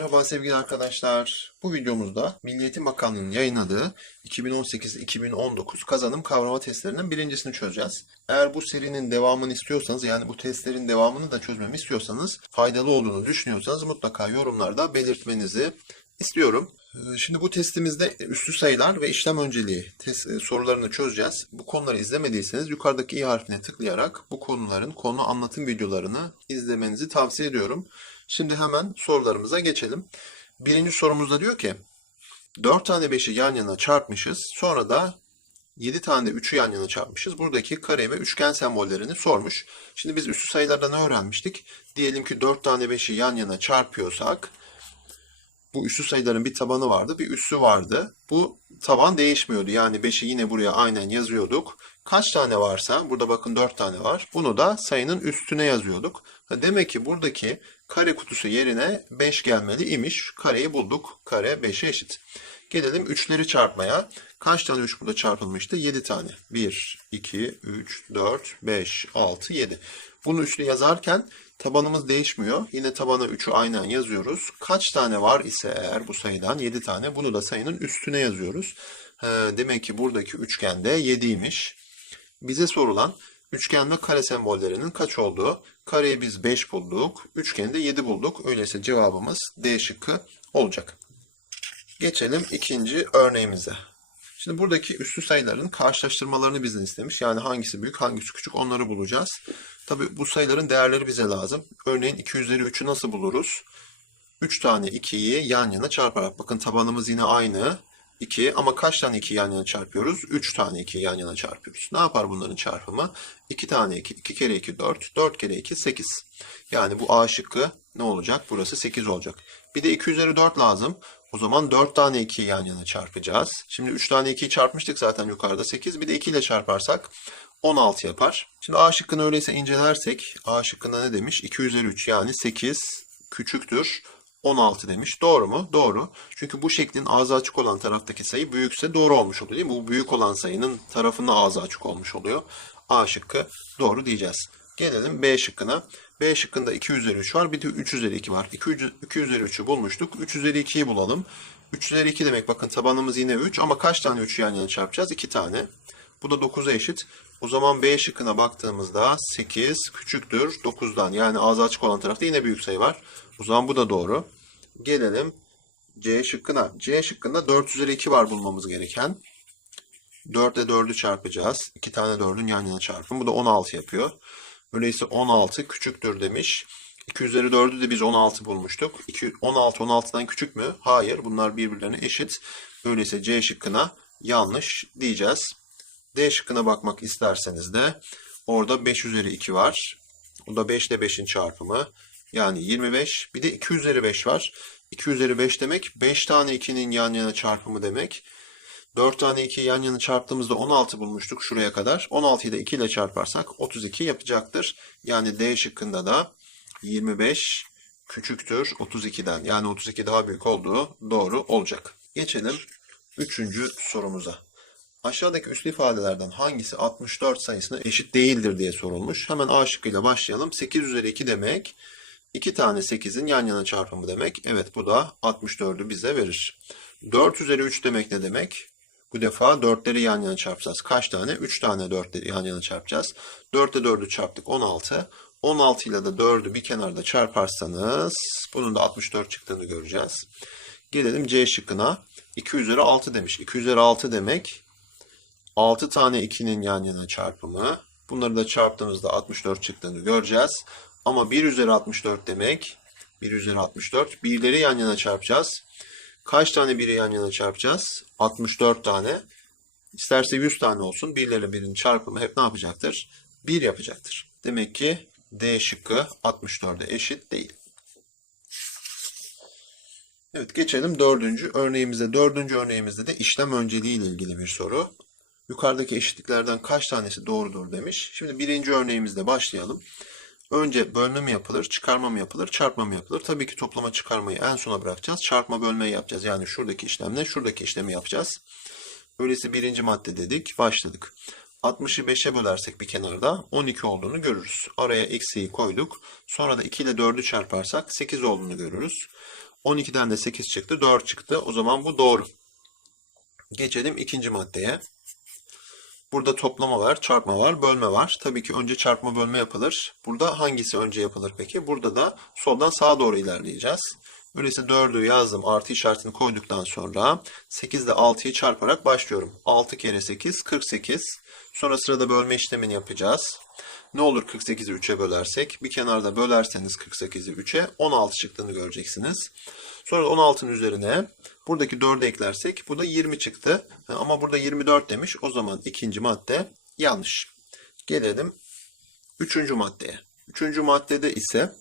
Merhaba sevgili arkadaşlar. Bu videomuzda Milli Eğitim Bakanlığı'nın yayınladığı 2018-2019 kazanım kavrama testlerinin birincisini çözeceğiz. Eğer bu serinin devamını istiyorsanız, yani bu testlerin devamını da çözmemi istiyorsanız, faydalı olduğunu düşünüyorsanız mutlaka yorumlarda belirtmenizi istiyorum. Şimdi bu testimizde üslü sayılar ve işlem önceliği sorularını çözeceğiz. Bu konuları izlemediyseniz yukarıdaki i harfine tıklayarak bu konuların konu anlatım videolarını izlemenizi tavsiye ediyorum. Şimdi hemen sorularımıza geçelim. Birinci sorumuzda diyor ki 4 tane 5'i yan yana çarpmışız. Sonra da 7 tane de 3'ü yan yana çarpmışız. Buradaki kare ve üçgen sembollerini sormuş. Şimdi biz üslü sayılarda ne öğrenmiştik? Diyelim ki 4 tane 5'i yan yana çarpıyorsak bu üslü sayıların bir tabanı vardı, bir üssü vardı. Bu taban değişmiyordu. Yani 5'i yine buraya aynen yazıyorduk. Kaç tane varsa, burada bakın 4 tane var. Bunu da sayının üstüne yazıyorduk. Demek ki buradaki kare kutusu yerine 5 gelmeli imiş. Kareyi bulduk. Kare 5'e eşit. Gelelim 3'leri çarpmaya. Kaç tane 3 burada çarpılmıştı? 7 tane. 1, 2, 3, 4, 5, 6, 7. Bunu üslü yazarken tabanımız değişmiyor. Yine tabana 3'ü aynen yazıyoruz. Kaç tane var ise eğer bu sayıdan 7 tane, bunu da sayının üstüne yazıyoruz. Demek ki buradaki üçgende 7'ymiş. Bize sorulan üçgen ve kare sembollerinin kaç olduğu. Kareyi biz 5 bulduk. Üçgeni de 7 bulduk. Öyleyse cevabımız D şıkkı olacak. Geçelim ikinci örneğimize. Şimdi buradaki üslü sayıların karşılaştırmalarını bizden istemiş. Yani hangisi büyük, hangisi küçük, onları bulacağız. Tabi bu sayıların değerleri bize lazım. Örneğin 2 üzeri 3'ü nasıl buluruz? 3 tane 2'yi yan yana çarparak. Bakın tabanımız yine aynı. 2 ama kaç tane 2 yan yana çarpıyoruz? 3 tane 2 yan yana çarpıyoruz. Ne yapar bunların çarpımı? 2 tane 2, 2 kere 2 4, 4 kere 2 8. Yani bu A şıkkı ne olacak? Burası 8 olacak. Bir de 2 üzeri 4 lazım. O zaman 4 tane 2'yi yan yana çarpacağız. Şimdi 3 tane 2'yi çarpmıştık zaten yukarıda 8. Bir de 2 ile çarparsak 16 yapar. Şimdi A şıkkını öyleyse incelersek A şıkkında ne demiş? 2 üzeri 3 yani 8 küçüktür 16 demiş. Doğru mu? Doğru. Çünkü bu şeklin ağzı açık olan taraftaki sayı büyükse doğru olmuş oluyor değil mi? Bu büyük olan sayının tarafında ağzı açık olmuş oluyor. A şıkkı doğru diyeceğiz. Gelelim B şıkkına. B şıkkında 2 üzeri 3 var. Bir de 3 üzeri 2 var. 2 üzeri 3'ü bulmuştuk. 3 üzeri 2'yi bulalım. 3 üzeri 2 demek bakın tabanımız yine 3 ama kaç tane 3'ü yan yana çarpacağız? 2 tane. Bu da 9'a eşit. O zaman B şıkkına baktığımızda 8 küçüktür 9'dan. Yani ağzı açık olan tarafta yine büyük sayı var. O zaman bu da doğru. Gelelim C şıkkına. C şıkkında 4 üzeri 2 var bulmamız gereken. 4 ile 4'ü çarpacağız. 2 tane 4'ün yan yana çarpımı. Bu da 16 yapıyor. Öyleyse 16 küçüktür demiş. 2 üzeri 4'ü de biz 16 bulmuştuk. 16 16'dan küçük mü? Hayır. Bunlar birbirlerine eşit. Öyleyse C şıkkına yanlış diyeceğiz. D şıkkına bakmak isterseniz de orada 5 üzeri 2 var. O da 5 ile 5'in çarpımı. Yani 25. Bir de 2 üzeri 5 var. 2 üzeri 5 demek 5 tane 2'nin yan yana çarpımı demek. 4 tane 2'yi yan yana çarptığımızda 16 bulmuştuk şuraya kadar. 16'yı da 2 ile çarparsak 32 yapacaktır. Yani D şıkkında da 25 küçüktür 32'den. Yani 32 daha büyük olduğu doğru olacak. Geçelim 3. sorumuza. Aşağıdaki üslü ifadelerden hangisi 64 sayısına eşit değildir diye sorulmuş. Hemen A şıkkıyla başlayalım. 8 üzeri 2 demek 2 tane 8'in yan yana çarpımı demek. Evet bu da 64'ü bize verir. 4 üzeri 3 demek ne demek? Bu defa 4'leri yan yana çarpacağız. Kaç tane? 3 tane 4'leri yan yana çarpacağız. 4 ile 4'ü çarptık 16. 16 ile de 4'ü bir kenarda çarparsanız bunun da 64 çıktığını göreceğiz. Gelelim C şıkkına. 2 üzeri 6 demiş. 2 üzeri 6 demek 6 tane 2'nin yan yana çarpımı. Bunları da çarptığımızda 64 çıktığını göreceğiz. Ama 1 üzeri 64 demek 1 üzeri 64. Birleri yan yana çarpacağız. Kaç tane biri yan yana çarpacağız? 64 tane. İsterse 100 tane olsun. 1 ile 1'in çarpımı hep ne yapacaktır? 1 yapacaktır. Demek ki D şıkkı 64'e eşit değil. Evet geçelim 4. örneğimize. 4. örneğimizde de işlem önceliği ile ilgili bir soru. Yukarıdaki eşitliklerden kaç tanesi doğrudur demiş. Şimdi birinci örneğimizde başlayalım. Önce bölme mi yapılır, çıkarma mı yapılır, çarpma mı yapılır? Tabii ki toplama çıkarmayı en sona bırakacağız. Çarpma bölmeyi yapacağız. Yani şuradaki işlemle şuradaki işlemi yapacağız. Öyleyse birinci madde dedik, başladık. 60'ı 5'e bölersek bir kenarda 12 olduğunu görürüz. Araya eksiği koyduk. Sonra da 2 ile 4'ü çarparsak 8 olduğunu görürüz. 12'den de 8 çıktı, 4 çıktı. O zaman bu doğru. Geçelim ikinci maddeye. Burada toplama var, çarpma var, bölme var. Tabii ki önce çarpma bölme yapılır. Burada hangisi önce yapılır peki? Burada da soldan sağa doğru ilerleyeceğiz. Öyleyse 4'ü yazdım, artı işaretini koyduktan sonra 8 ile 6'yı çarparak başlıyorum. 6 kere 8, 48. Sonra sırada bölme işlemini yapacağız. Ne olur 48'i 3'e bölersek? Bir kenarda bölerseniz 48'i 3'e 16 çıktığını göreceksiniz. Sonra 16'nın üzerine buradaki 4'ü eklersek bu da 20 çıktı. Ama burada 24 demiş. O zaman ikinci madde yanlış. Gelelim üçüncü maddeye. Üçüncü maddede ise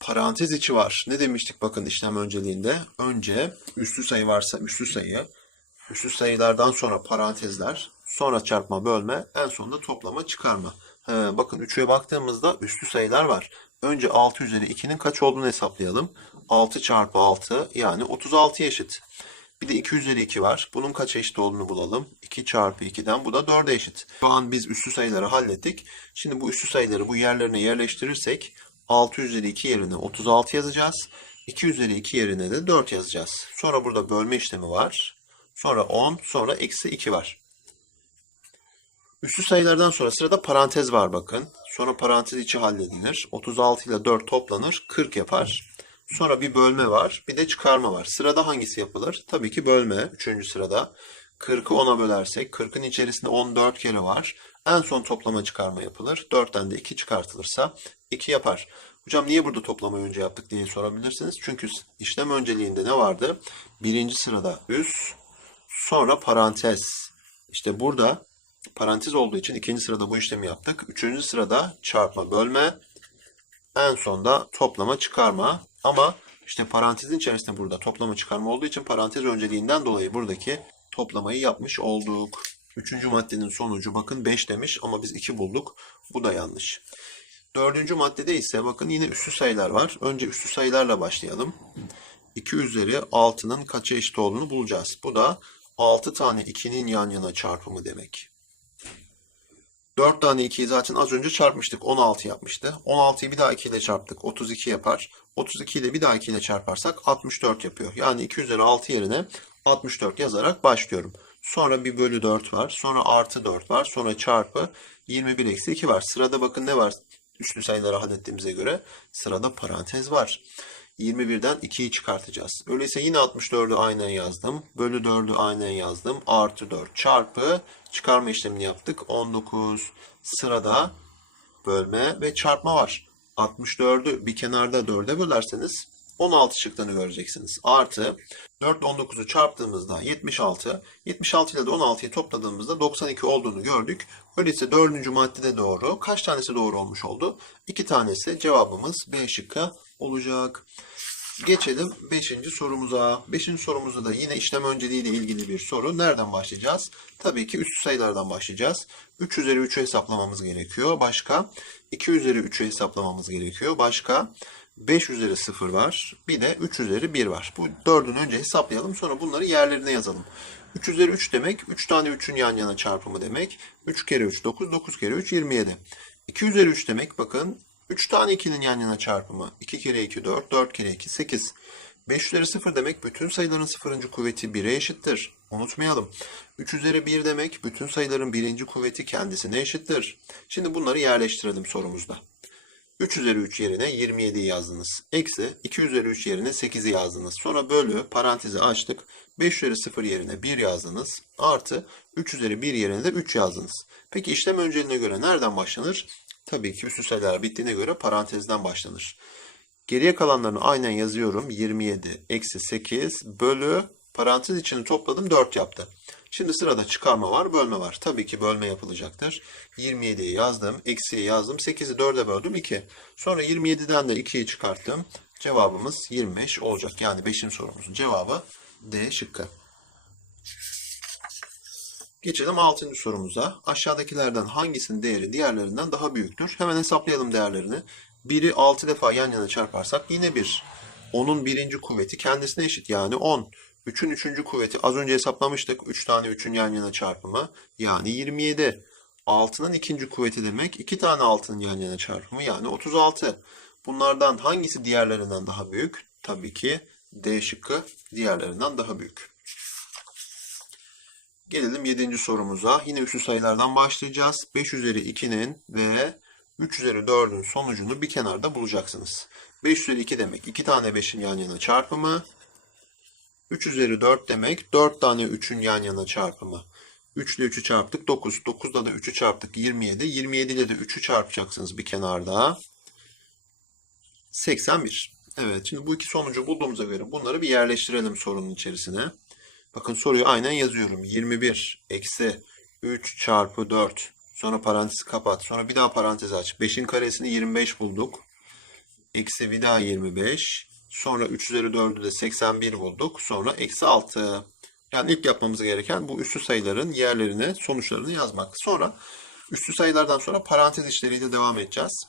parantez içi var. Ne demiştik bakın işlem önceliğinde? Önce üslü sayı varsa üslü sayı, üslü sayılardan sonra parantezler, sonra çarpma bölme, en sonunda toplama çıkarma. Bakın 3'e baktığımızda üslü sayılar var. Önce 6 üzeri 2'nin kaç olduğunu hesaplayalım. 6 çarpı 6 yani 36 eşit. Bir de 2 üzeri 2 var. Bunun kaça eşit olduğunu bulalım. 2 çarpı 2'den bu da 4'e eşit. Şu an biz üslü sayıları hallettik. Şimdi bu üslü sayıları bu yerlerine yerleştirirsek 6 üzeri 2 yerine 36 yazacağız. 2 üzeri 2 yerine de 4 yazacağız. Sonra burada bölme işlemi var. Sonra 10, sonra eksi 2 var. Üslü sayılardan sonra sırada parantez var bakın. Sonra parantez içi halledilir. 36 ile 4 toplanır, 40 yapar. Sonra bir bölme var, bir de çıkarma var. Sırada hangisi yapılır? Tabii ki bölme. Üçüncü sırada. 40'ı 10'a bölersek, 40'ın içerisinde 14 kere var. En son toplama çıkarma yapılır. 4'ten de 2 çıkartılırsa 2 yapar. Hocam niye burada toplamayı önce yaptık diye sorabilirsiniz. Çünkü işlem önceliğinde ne vardı? Birinci sırada üs, sonra parantez. İşte burada parantez olduğu için ikinci sırada bu işlemi yaptık. Üçüncü sırada çarpma bölme. En sonda toplama çıkarma. Ama işte parantezin içerisinde burada toplama çıkarma olduğu için parantez önceliğinden dolayı buradaki toplamayı yapmış olduk. Üçüncü maddenin sonucu bakın 5 demiş ama biz 2 bulduk. Bu da yanlış. Dördüncü maddede ise bakın yine üslü sayılar var. Önce üslü sayılarla başlayalım. 2 üzeri 6'nın kaça eşit olduğunu bulacağız. Bu da 6 tane 2'nin yan yana çarpımı demek. 4 tane 2'yi zaten az önce çarpmıştık. 16 yapmıştı. 16'yı bir daha 2 ile çarptık. 32 yapar. 32 ile bir daha 2 ile çarparsak 64 yapıyor. Yani 2 üzeri 6 yerine 64 yazarak başlıyorum. Sonra bir bölü 4 var. Sonra artı 4 var. Sonra çarpı 21 eksi 2 var. Sırada bakın ne var? Üslü sayıları hallettiğimize göre sırada parantez var. 21'den 2'yi çıkartacağız. Öyleyse yine 64'ü aynen yazdım. Bölü 4'ü aynen yazdım. Artı 4 çarpı çıkarma işlemini yaptık. 19. Sırada bölme ve çarpma var. 64'ü bir kenarda 4'e bölerseniz 16 çıktığını göreceksiniz. Artı 4 ile 19'u çarptığımızda 76. 76 ile de 16'yı topladığımızda 92 olduğunu gördük. Öyleyse dördüncü maddede doğru. Kaç tanesi doğru olmuş oldu? 2 tanesi, cevabımız B şıkkı olacak. Geçelim 5. sorumuza. 5. sorumuzda da yine işlem önceliği ile ilgili bir soru. Nereden başlayacağız? Tabii ki üslü sayılardan başlayacağız. 3 üzeri 3'ü hesaplamamız gerekiyor. Başka 2 üzeri 3'ü hesaplamamız gerekiyor. Başka 5 üzeri 0 var. Bir de 3 üzeri 1 var. Bu dördünü önce hesaplayalım. Sonra bunları yerlerine yazalım. 3 üzeri 3 demek 3 tane 3'ün yan yana çarpımı demek. 3 kere 3 9, 9 kere 3 27. 2 üzeri 3 demek bakın 3 tane 2'nin yan yana çarpımı. 2 kere 2 4, 4 kere 2 8. 5 üzeri 0 demek bütün sayıların sıfırıncı kuvveti 1'e eşittir. Unutmayalım. 3 üzeri 1 demek bütün sayıların birinci kuvveti kendisine eşittir. Şimdi bunları yerleştirelim sorumuzda. 3 üzeri 3 yerine 27'yi yazdınız. Eksi 2 üzeri 3 yerine 8'i yazdınız. Sonra bölü parantezi açtık. 5 üzeri 0 yerine 1 yazdınız. Artı 3 üzeri 1 yerine de 3 yazdınız. Peki işlem önceliğine göre nereden başlanır? Tabii ki üslü sayılar bittiğine göre parantezden başlanır. Geriye kalanlarını aynen yazıyorum. 27 eksi 8 bölü parantez içini topladım 4 yaptı. Şimdi sırada çıkarma var, bölme var. Tabii ki bölme yapılacaktır. 27'yi yazdım, eksiyi yazdım, 8'i 4'e böldüm 2. Sonra 27'den de 2'yi çıkarttım. Cevabımız 25 olacak. Yani 5. sorumuzun cevabı D şıkkı. Geçelim 6. sorumuza. Aşağıdakilerden hangisinin değeri diğerlerinden daha büyüktür? Hemen hesaplayalım değerlerini. 1'i 6 defa yan yana çarparsak yine 1. 10'un birinci kuvveti kendisine eşit yani 10. 3'ün üçüncü kuvveti az önce hesaplamıştık. 3 tane 3'ün yan yana çarpımı yani 27. 6'nın ikinci kuvveti demek 2 tane 6'nın yan yana çarpımı yani 36. Bunlardan hangisi diğerlerinden daha büyük? Tabii ki D şıkkı diğerlerinden daha büyük. Gelelim 7. sorumuza. Yine üslü sayılardan başlayacağız. 5 üzeri 2'nin ve 3 üzeri 4'ün sonucunu bir kenarda bulacaksınız. 5 üzeri 2 demek 2 tane 5'in yan yana çarpımı. 3 üzeri 4 demek 4 tane 3'ün yan yana çarpımı. 3 ile 3'ü çarptık 9. 9'da da 3'ü çarptık 27. 27 ile de 3'ü çarpacaksınız bir kenarda. 81. Evet, şimdi bu iki sonucu bulduğumuza göre bunları bir yerleştirelim sorunun içerisine. Bakın soruyu aynen yazıyorum. 21 eksi 3 çarpı 4. Sonra parantezi kapat. Sonra bir daha parantez aç. 5'in karesini 25 bulduk. Eksi bir daha 25. Sonra 3 üzeri 4'ü de 81 bulduk. Sonra eksi 6. Yani ilk yapmamız gereken bu üslü sayıların yerlerini, sonuçlarını yazmak. Sonra üslü sayılardan sonra parantez işleriyle devam edeceğiz.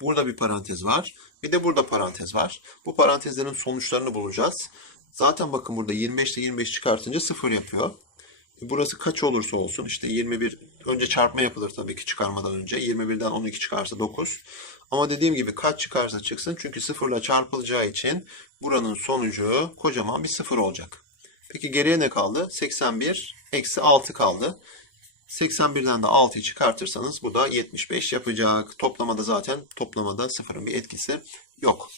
Burada bir parantez var. Bir de burada parantez var. Bu parantezlerin sonuçlarını bulacağız. Zaten bakın burada 25 ile 25 çıkartınca 0 yapıyor. Burası kaç olursa olsun işte 21 önce çarpma yapılır tabii ki çıkarmadan önce. 21'den 12 çıkarsa 9. Ama dediğim gibi kaç çıkarsa çıksın çünkü 0 ile çarpılacağı için buranın sonucu kocaman bir 0 olacak. Peki geriye ne kaldı? 81 eksi 6 kaldı. 81'den de 6'yı çıkartırsanız bu da 75 yapacak. Toplamada zaten toplamada sıfırın bir etkisi yok.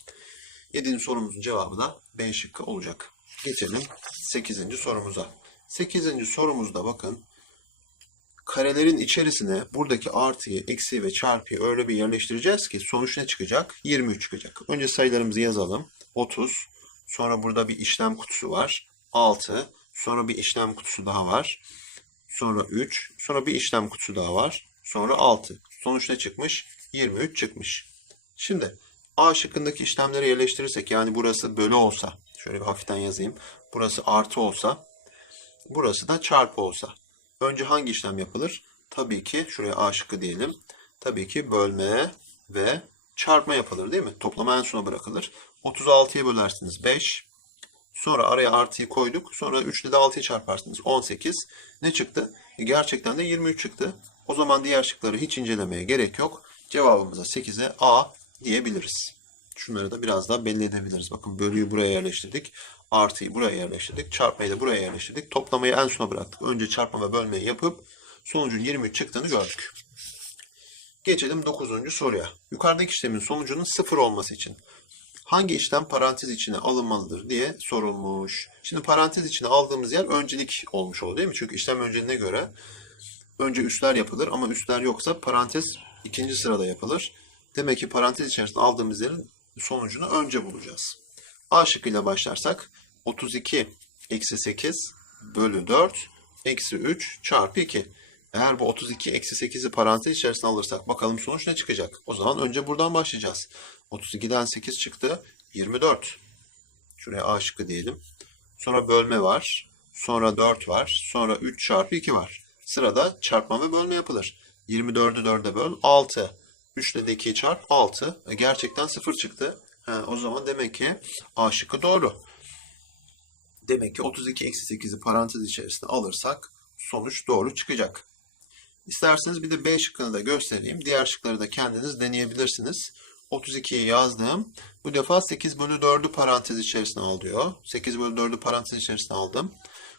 7. sorumuzun cevabı da B şıkkı olacak. Geçelim 8. sorumuza. 8. sorumuzda bakın karelerin içerisine buradaki artıyı, eksiği ve çarpıyı öyle bir yerleştireceğiz ki sonuç ne çıkacak? 23 çıkacak. Önce sayılarımızı yazalım. 30. Sonra burada bir işlem kutusu var. 6. Sonra bir işlem kutusu daha var. Sonra 3. Sonra bir işlem kutusu daha var. Sonra 6. Sonuç ne çıkmış? 23 çıkmış. Şimdi A şıkkındaki işlemleri yerleştirirsek yani burası bölü olsa. Şöyle bir hafiften yazayım. Burası artı olsa. Burası da çarpı olsa. Önce hangi işlem yapılır? Tabii ki şuraya A şıkkı diyelim. Tabii ki bölme ve çarpma yapılır değil mi? Toplama en sona bırakılır. 36'ya bölersiniz 5. Sonra araya artıyı koyduk. Sonra 3 ile de 6'yı çarparsınız. 18. Ne çıktı? Gerçekten de 23 çıktı. O zaman diğer şıkları hiç incelemeye gerek yok. Cevabımıza 8'e A diyebiliriz. Şunları da biraz daha belli edebiliriz. Bakın bölüyü buraya yerleştirdik. Artıyı buraya yerleştirdik. Çarpmayı da buraya yerleştirdik. Toplamayı en sona bıraktık. Önce çarpma ve bölmeyi yapıp sonucun 23 çıktığını gördük. Geçelim 9. soruya. Yukarıdaki işlemin sonucunun 0 olması için hangi işlem parantez içine alınmalıdır diye sorulmuş. Şimdi parantez içine aldığımız yer öncelik olmuş oluyor değil mi? Çünkü işlem önceliğine göre önce üsler yapılır ama üsler yoksa parantez ikinci sırada yapılır. Demek ki parantez içerisinde aldığımız yerin sonucunu önce bulacağız. A şıkkıyla başlarsak 32 eksi 8 bölü 4 eksi 3 çarpı 2. Eğer bu 32 eksi 8'i parantez içerisine alırsak bakalım sonuç ne çıkacak? O zaman önce buradan başlayacağız. 32'den 8 çıktı. 24. Şuraya A şıkkı diyelim. Sonra bölme var. Sonra 4 var. Sonra 3 çarpı 2 var. Sırada çarpma ve bölme yapılır. 24'ü 4'e böl 6. 3 ile de 2'yi çarp 6. Gerçekten 0 çıktı. O zaman demek ki A şıkkı doğru. Demek ki 32 eksi 8'i parantez içerisine alırsak sonuç doğru çıkacak. İsterseniz bir de B şıkkını da göstereyim. Diğer şıkları da kendiniz deneyebilirsiniz. 32'yi yazdım. Bu defa 8 bölü 4'ü parantez içerisine al diyor. 8 bölü 4'ü parantez içerisine aldım.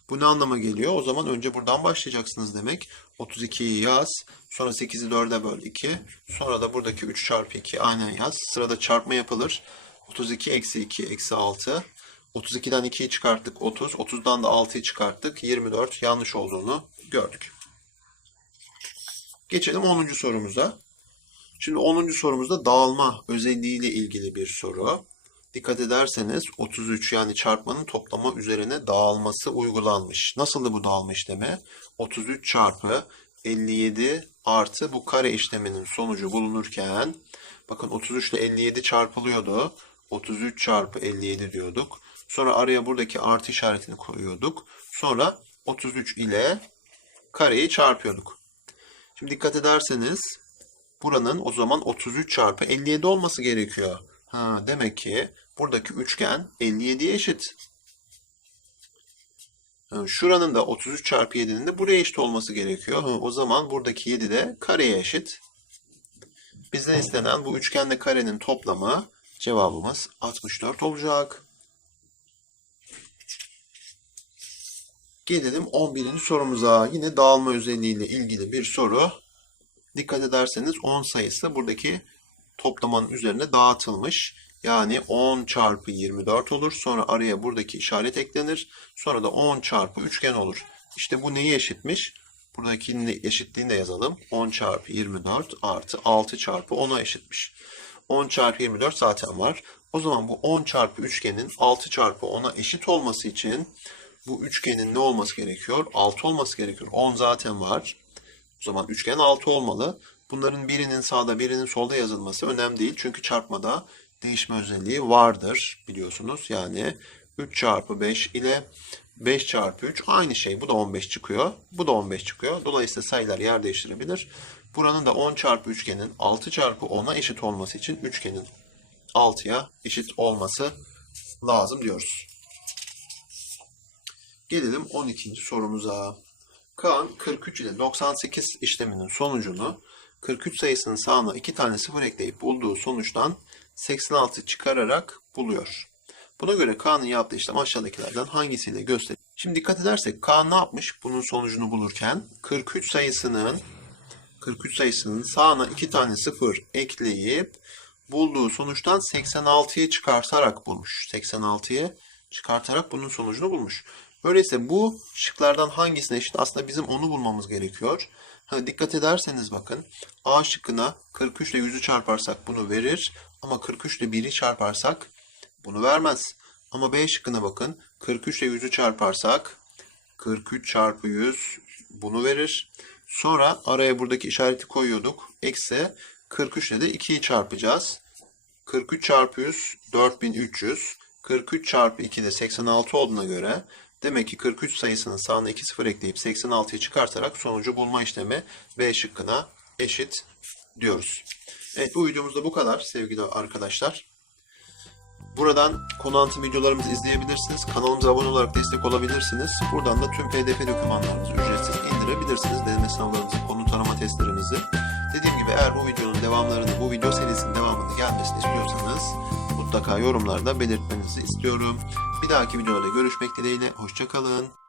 Bu ne anlama geliyor? O zaman önce buradan başlayacaksınız demek. 32'yi yaz. Sonra 8'i 4'e böl 2. Sonra da buradaki 3 çarpı 2 aynen yaz. Sırada çarpma yapılır. 32 eksi 2 eksi 6. 32'den 2'yi çıkarttık 30. 30'dan da 6'yı çıkarttık. 24 yanlış olduğunu gördük. Geçelim 10. sorumuza. Şimdi 10. sorumuzda dağılma özelliğiyle ilgili bir soru. Dikkat ederseniz 33 yani çarpmanın toplama üzerine dağılması uygulanmış. Nasıldı bu dağılma işlemi? 33 çarpı 57 artı bu kare işleminin sonucu bulunurken bakın 33 ile 57 çarpılıyordu. 33 çarpı 57 diyorduk. Sonra araya buradaki artı işaretini koyuyorduk. Sonra 33 ile kareyi çarpıyorduk. Şimdi dikkat ederseniz buranın o zaman 33 çarpı 57 olması gerekiyor. Demek ki buradaki üçgen 57'ye eşit. Şuranın da 33 çarpı 7'nin de buraya eşit olması gerekiyor. O zaman buradaki 7 de kareye eşit. Bizden istenen bu üçgenle karenin toplamı Cevabımız 64 olacak. Gelelim 11. sorumuza. Yine dağılma özelliğiyle ilgili bir soru. Dikkat ederseniz 10 sayısı buradaki toplamanın üzerine dağıtılmış. Yani 10 çarpı 24 olur. Sonra araya buradaki işaret eklenir. Sonra da 10 çarpı üçgen olur. İşte bu neyi eşitmiş? Buradakinin eşitliğini de yazalım. 10 çarpı 24 artı 6 çarpı 10'a eşitmiş. 10 çarpı 24 zaten var. O zaman bu 10 çarpı üçgenin 6 çarpı 10'a eşit olması için bu üçgenin ne olması gerekiyor? 6 olması gerekiyor. 10 zaten var. O zaman üçgen 6 olmalı. Bunların birinin sağda birinin solda yazılması önemli değil. Çünkü çarpmada değişme özelliği vardır biliyorsunuz. Yani 3 çarpı 5 ile 5 çarpı 3 aynı şey. Bu da 15 çıkıyor. Bu da 15 çıkıyor. Dolayısıyla sayılar yer değiştirebilir. Buranın da 10 çarpı üçgenin 6 çarpı 10'a eşit olması için üçgenin 6'ya eşit olması lazım diyoruz. Gelelim 12. sorumuza. Kaan 43 ile 98 işleminin sonucunu 43 sayısının sağına 2 tane sıfır ekleyip bulduğu sonuçtan 86 çıkararak buluyor. Buna göre Kaan'ın yaptığı işlem aşağıdakilerden hangisiyle gösterir? Şimdi dikkat edersek Kaan ne yapmış? Bunun sonucunu bulurken 43 sayısının sağına 2 tane sıfır ekleyip bulduğu sonuçtan 86'yı çıkartarak bulmuş. 86'yı çıkartarak bunun sonucunu bulmuş. Öyleyse bu şıklardan hangisine eşit? Aslında bizim onu bulmamız gerekiyor. Dikkat ederseniz bakın A şıkkına 43 ile 100'ü çarparsak bunu verir. Ama 43 ile 1'i çarparsak bunu vermez. Ama B şıkkına bakın 43 ile 100'ü çarparsak 43 çarpı 100 bunu verir. Sonra araya buradaki işareti koyuyorduk. Eksi 43 ile de 2'yi çarpacağız. 43 çarpı 100 4300. 43 çarpı 2 de 86 olduğuna göre demek ki 43 sayısının sağına 2 sıfır ekleyip 86'yı çıkartarak sonucu bulma işlemi B şıkkına eşit diyoruz. Evet, bu videomuzda bu kadar sevgili arkadaşlar. Buradan konu anlatım videolarımızı izleyebilirsiniz. Kanalımıza abone olarak destek olabilirsiniz. Buradan da tüm PDF dokümanlarımızı ücretsiz indirebilirsiniz. Deneme sınavlarımızı, konu tarama testlerimizi. Dediğim gibi eğer bu videonun devamlarını, bu video serisinin devamını gelmesini istiyorsanız mutlaka yorumlarda belirtmenizi istiyorum. Bir dahaki videoda görüşmek dileğiyle. Hoşça kalın.